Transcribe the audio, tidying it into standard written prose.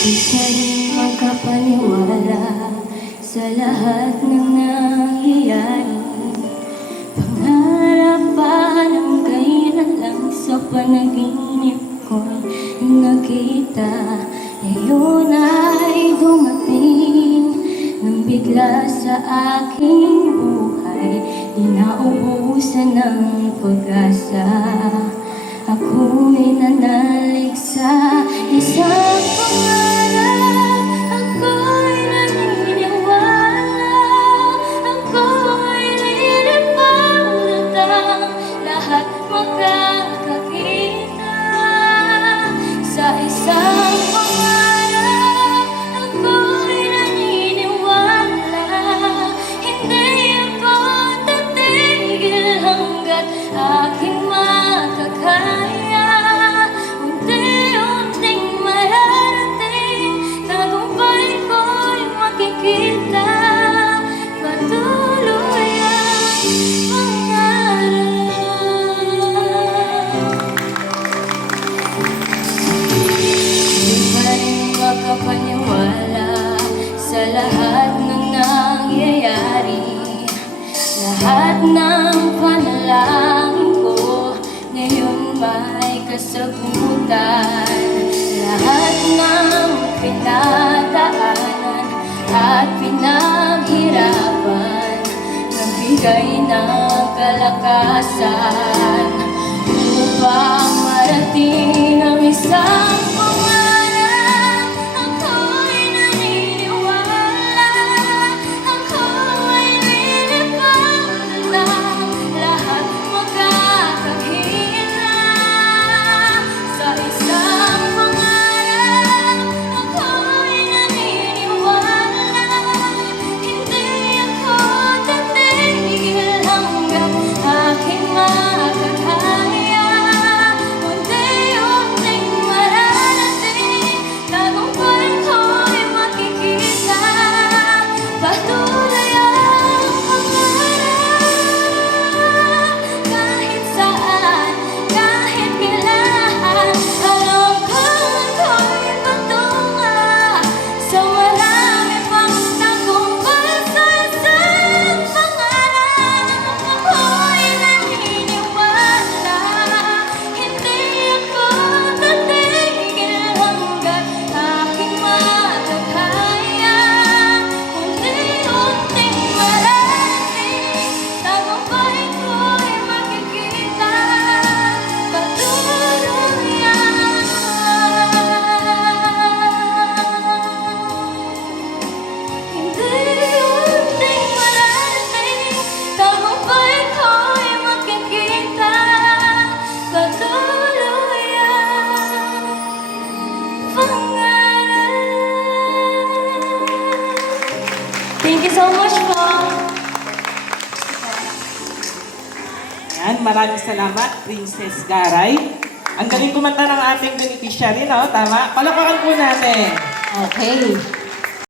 Di ka rin makapaniwala sa lahat ng nangyayari. Pangarap pa ng kailan lang sa panaginip ko'y nakita. Ngayon ay dumating nang bigla sa aking buhay. Di naubusan ng pag-asa. Ako'y nanalig sa isang pangarap. Ako'y naniniwala. Ako'y lilipalatang lahat makakakita sa isang pangarap. Ako'y naniniwala. Hindi ako tatigil hanggat aking makakaya. Unti-unting mararating, tagumpay ko'y makikita. Patuloy ang pangarap. Di pa rin makapaniwala sa lahat ng nangyayari. Lahat ng panalangin ko ngayon may kasagutan. Lahat ng pinagdaanan at pinaghirapan, nagbigay ng kalakasan upang marating ang isang pangarap. Ako'y naniniwala. Ako'y lilipalatang lahat makakakita sa isang pangarap. Ako'y naniniwala. Hindi ako tatigil hanggang aking makakaya. Unti-unting mararating, tagumpay ko'y makikita. Patuloy ang pangarap. Kahit saan, kahit kailan, alam kong ako'y patunga sa marami pang tagumpay sa isang pangarap. Ako'y naniniwala. Hindi ako tatigil hanggat aking makakaya. Unti-unting mararating, tagumpay ko'y makikita. Patuloy ang Unti-unting mararating, tagumpay ko'y makikita. Patuloy ang pangarap. Thank you so much po. Yan, maraming salamat, Princess Garay. Ang galing kumanta ng ating beneficiary, no? Tama? Palakpakan po natin. Okay.